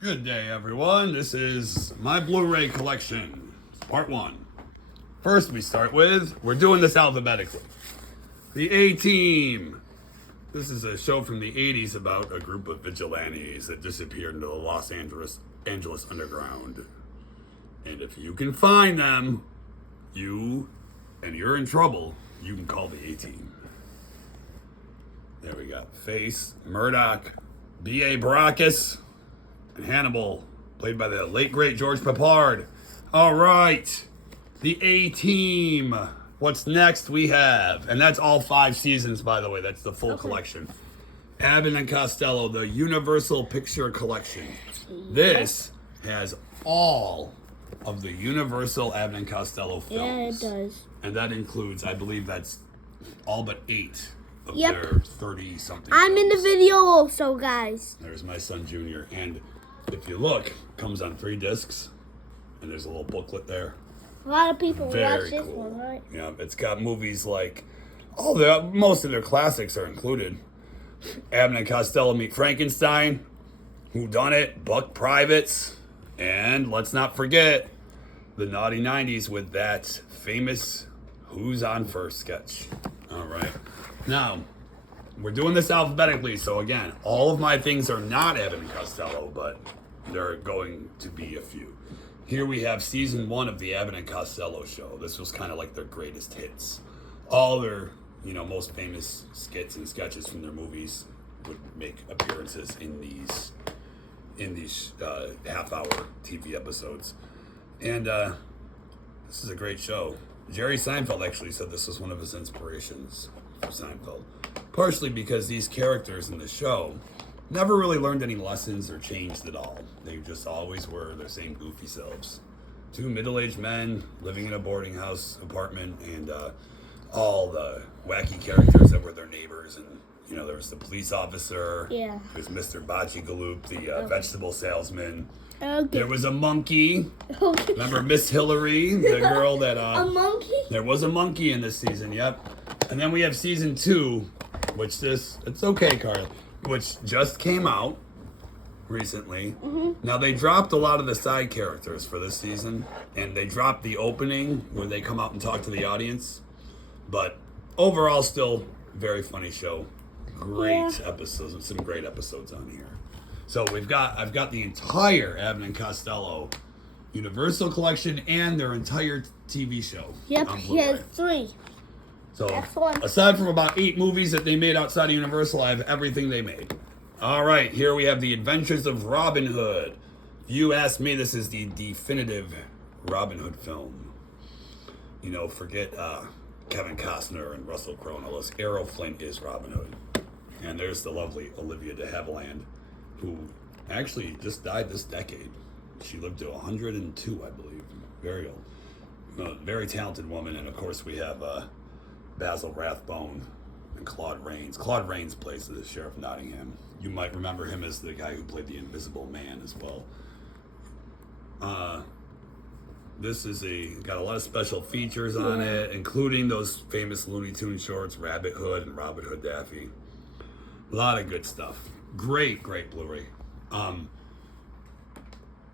Good day, everyone. This is my Blu-ray collection, part 1. First, we start with, we're doing this alphabetically. The A-Team. This is a show from the 80s about a group of vigilantes that disappeared into the Los Angeles underground. And if you can find them, you're in trouble, you can call the A-Team. There we go. Face, Murdoch, B.A. Baracus, and Hannibal, played by the late great George Peppard. All right, the A-Team. What's next we have, and that's all 5 seasons, by the way. That's the full collection. Abbott and Costello, the Universal Picture Collection. This has all of the Universal Abbott and Costello films. Yeah, it does. And that includes, I believe that's all but 8 of Yep. their 30-something I'm in the films. video also, guys. There's my son Junior, and if you look, it comes on 3 discs, and there's a little booklet there. A lot of people watch Very this cool. one, right? Yeah, it's got movies like most of their classics are included. Abbott and Costello Meet Frankenstein, Who Done It, Buck Privates, and let's not forget the Naughty 90s with that famous Who's on First sketch. All right. Now, we're doing this alphabetically, so again, all of my things are not Abbott and Costello, but there are going to be a few. Here we have season 1 of the Abbott and Costello show. This was kind of like their greatest hits. All their, most famous skits and sketches from their movies would make appearances in these half-hour TV episodes. And this is a great show. Jerry Seinfeld actually said this was one of his inspirations for Seinfeld. Partially because these characters in the show never really learned any lessons or changed at all. They just always were their same goofy selves. 2 middle-aged men living in a boarding house apartment, and all the wacky characters that were their neighbors. And, there was the police officer. Yeah. There's Mr. Bocce Galoop, the vegetable salesman. Okay. There was a monkey. Okay. Remember Miss Hillary, the girl that... A monkey? There was a monkey in this season, yep. And then we have season 2, it's okay, Carl, which just came out recently. Mm-hmm. Now, they dropped a lot of the side characters for this season, and they dropped the opening where they come out and talk to the audience. But overall, still very funny show. Great episodes, some great episodes on here. So I've got the entire Abbott and Costello Universal collection and their entire TV show. Yep, on he Blu-ray. has 3. So Excellent. aside from about 8 movies that they made outside of Universal, I have everything they made. All right, here we have The Adventures of Robin Hood. If you ask me, this is the definitive Robin Hood film. Forget Kevin Costner and Russell Crowe and all those. Errol Flynn is Robin Hood. And there's the lovely Olivia de Havilland, who actually just died this decade. She lived to 102, I believe. Very old. Very talented woman. And of course, we have Basil Rathbone and Claude Rains. Claude Rains plays the Sheriff of Nottingham. You might remember him as the guy who played the Invisible Man as well. This is got a lot of special features on it, including those famous Looney Tunes shorts, Rabbit Hood and Robin Hood Daffy. A lot of good stuff. Great Blu-ray.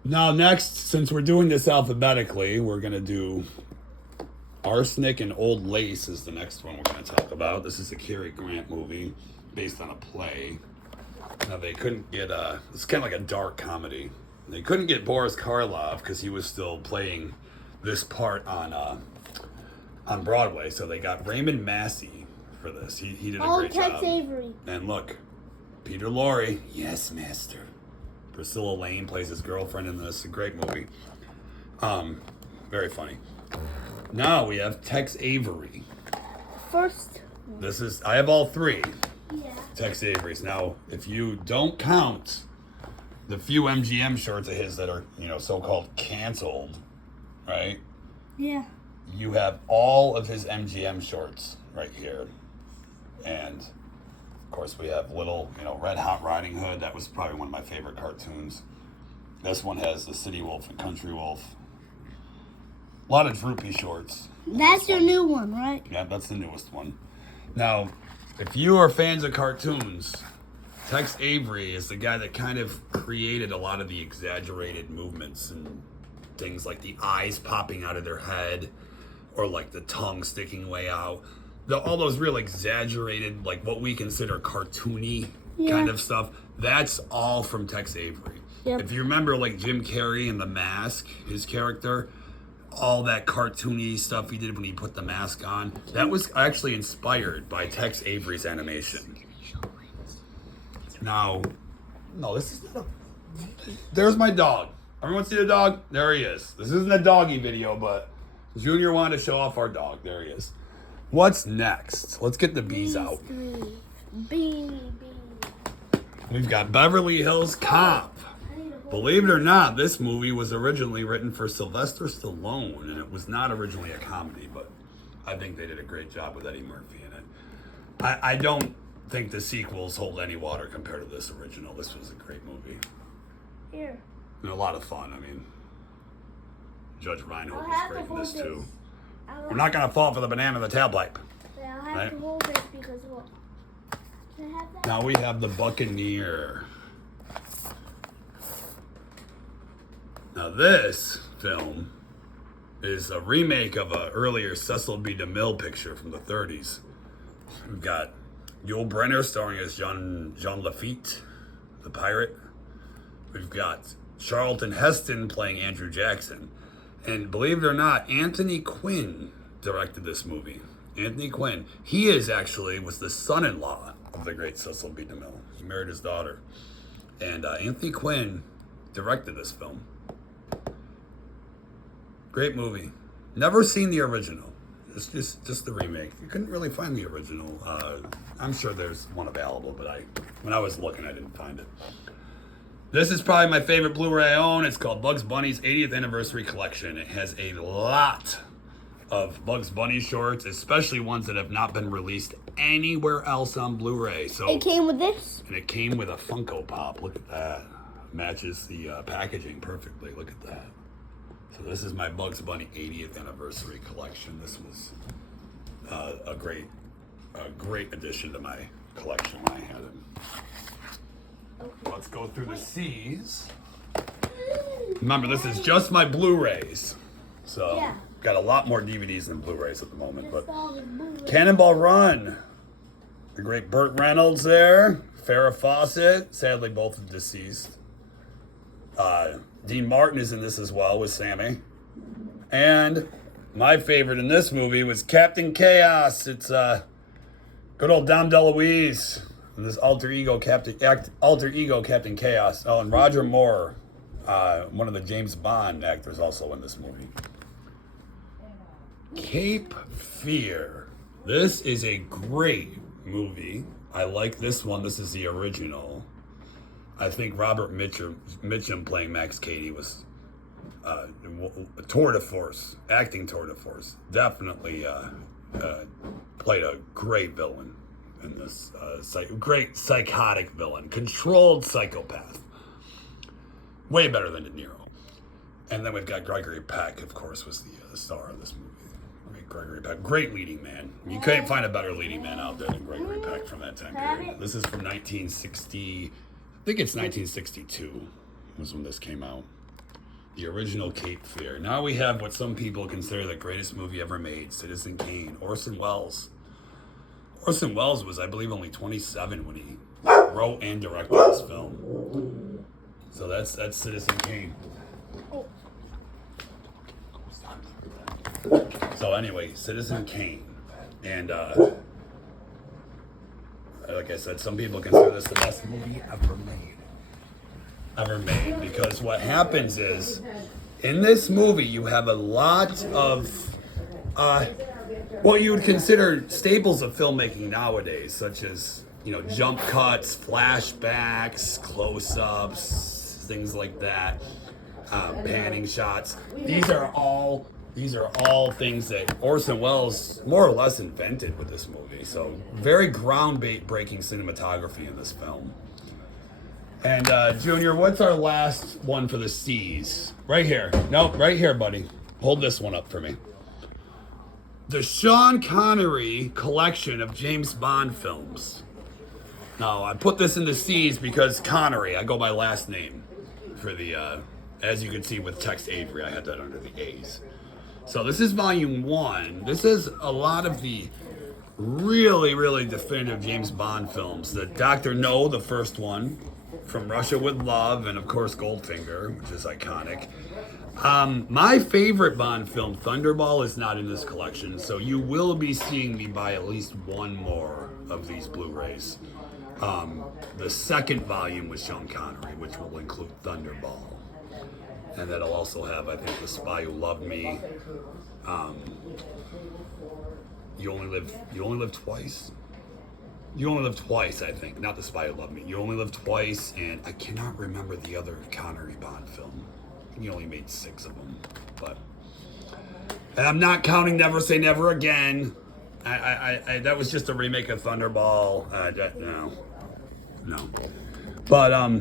Now next, since we're doing this alphabetically, we're going to do Arsenic and Old Lace is the next one we're going to talk about. This is a Cary Grant movie based on a play. Now they couldn't get it's kind of like a dark comedy. They couldn't get Boris Karloff because he was still playing this part on Broadway. So they got Raymond Massey for this. He did a great Tex job. Avery. And look, Peter Lorre, yes, master. Priscilla Lane plays his girlfriend in this. A great movie. Very funny. Now we have Tex Avery. First. I have all 3 Yeah. Tex Avery's. Now, if you don't count the few MGM shorts of his that are, so-called canceled, right? Yeah. You have all of his MGM shorts right here. And, of course, we have little, Red Hot Riding Hood. That was probably one of my favorite cartoons. This one has the City Wolf and Country Wolf. A lot of Droopy shorts. That's your new one, right? Yeah, that's the newest one. Now, if you are fans of cartoons, Tex Avery is the guy that kind of created a lot of the exaggerated movements and things like the eyes popping out of their head or like the tongue sticking way out. All those real exaggerated, like what we consider cartoony kind of stuff, that's all from Tex Avery. Yep. If you remember like Jim Carrey in The Mask, his character, all that cartoony stuff he did when he put the mask on, that was actually inspired by Tex Avery's animation. Now, no, this is not a... There's my dog. Everyone see the dog? There he is. This isn't a doggy video, but Junior wanted to show off our dog. There he is. What's next? Let's get the bees out. B. We've got Beverly Hills Cop. Believe it or not, this movie was originally written for Sylvester Stallone, and it was not originally a comedy, but I think they did a great job with Eddie Murphy in it. I don't think the sequels hold any water compared to this original. This was a great movie. Here. And a lot of fun. I mean, Judge Reinhold I'll was have great to in this hold too. this. We're not gonna fall for the banana in the tailpipe. I'll have Right. to hold this because what? Can I have that? Now we have the Buccaneer. Now this film is a remake of an earlier Cecil B. DeMille picture from the 30s. We've got Yul Brynner starring as Jean Lafitte, the pirate. We've got Charlton Heston playing Andrew Jackson. And believe it or not, Anthony Quinn directed this movie. Anthony Quinn. He was the son-in-law of the great Cecil B. DeMille. He married his daughter. And Anthony Quinn directed this film. Great movie. Never seen the original. It's just the remake. You couldn't really find the original. I'm sure there's one available, but when I was looking, I didn't find it. This is probably my favorite Blu-ray I own. It's called Bugs Bunny's 80th Anniversary Collection. It has a lot of Bugs Bunny shorts, especially ones that have not been released anywhere else on Blu-ray. So It came with this. and it came with a Funko Pop. Look at that. Matches the packaging perfectly. Look at that. So this is my Bugs Bunny 80th Anniversary Collection. This was a great addition to my collection when I had it. Let's go through the C's. Remember, this is just my Blu-rays. So, Yeah. got a lot more DVDs than Blu-rays at the moment. But All the blue- Cannonball Run. The great Burt Reynolds there. Farrah Fawcett. Sadly, both are deceased. Dean Martin is in this as well with Sammy. And my favorite in this movie was Captain Chaos. It's good old Dom DeLuise. And this alter ego Captain Chaos. Oh, and Roger Moore, one of the James Bond actors, also in this movie. Cape Fear. This is a great movie. I like this one. This is the original. I think Robert Mitchum playing Max Cady was tour de force, acting tour de force. Definitely played a great villain in this. Great psychotic villain, controlled psychopath. Way better than De Niro. And then we've got Gregory Peck, of course, was the star of this movie. Great Gregory Peck, great leading man. You couldn't find a better leading man out there than Gregory Peck from that time period. This is from 1960. I think it's 1962 was when this came out. The original Cape Fear. Now we have what some people consider the greatest movie ever made, Citizen Kane, Orson Welles. Orson Welles was, I believe, only 27 when he wrote and directed this film. So that's Citizen Kane. So anyway, Citizen Kane. And like I said, some people consider this the best movie ever made. Because what happens is, in this movie, you have a lot of what you would consider staples of filmmaking nowadays, such as, jump cuts, flashbacks, close-ups, things like that, panning shots. These are all things that Orson Welles more or less invented with this movie. So very groundbreaking cinematography in this film. And Junior, what's our last one for the C's? Right here. Nope, right here, buddy. Hold this one up for me. The Sean Connery collection of James Bond films. Now, I put this in the C's because Connery, I go by last name for the, as you can see with Tex Avery, I had that under the A's. So this is volume 1. This is a lot of the really, really definitive James Bond films. The Dr. No, the first one, From Russia with Love, and of course Goldfinger, which is iconic. My favorite Bond film, Thunderball, is not in this collection, so you will be seeing me buy at least one more of these Blu-rays. The second volume with Sean Connery, which will include Thunderball. And that'll also have, I think, The Spy Who Loved Me. You Only Live Twice. You Only Live Twice, I think. Not The Spy Who Loved Me. You Only Live Twice, and I cannot remember the other Connery Bond film. He only made 6 of them, but. And I'm not counting Never Say Never Again. I that was just a remake of Thunderball. No. But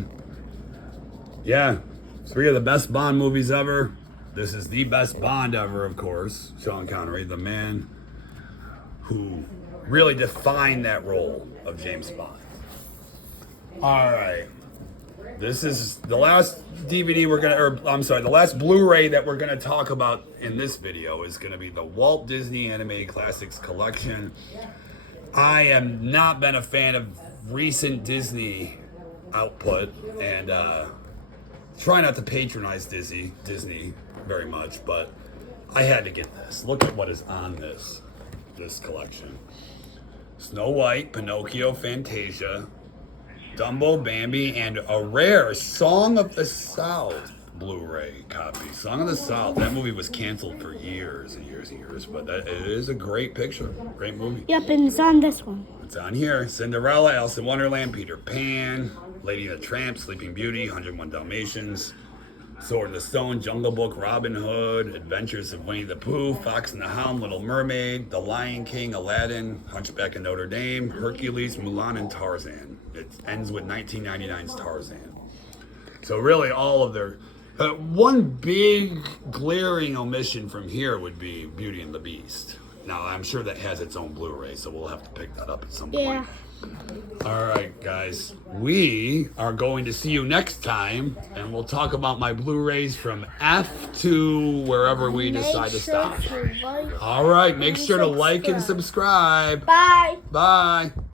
yeah, 3 of the best Bond movies ever. This is the best Bond ever, of course. Sean Connery, the man who really defined that role of James Bond. All right. This is the last DVD the last Blu-ray that we're gonna talk about in this video is gonna be the Walt Disney Animated Classics Collection. I have not been a fan of recent Disney output, and try not to patronize Disney very much, but I had to get this. Look at what is on this collection. Snow White, Pinocchio, Fantasia, Dumbo, Bambi, and a rare Song of the South Blu-ray copy. Song of the South. That movie was canceled for years and years and years, but it is a great picture. Great movie. Yep, and it's on this one. It's on here. Cinderella, Alice in Wonderland, Peter Pan, Lady and the Tramp, Sleeping Beauty, 101 Dalmatians, Sword in the Stone, Jungle Book, Robin Hood, Adventures of Winnie the Pooh, Fox and the Hound, Little Mermaid, The Lion King, Aladdin, Hunchback of Notre Dame, Hercules, Mulan, and Tarzan. It ends with 1999's Tarzan. So really all of their... one big glaring omission from here would be Beauty and the Beast. Now, I'm sure that has its own Blu-ray, so we'll have to pick that up at some point. Yeah. All right, guys. We are going to see you next time, and we'll talk about my Blu-rays from F to wherever we decide to stop. All right, make sure to like and subscribe. Bye. Bye.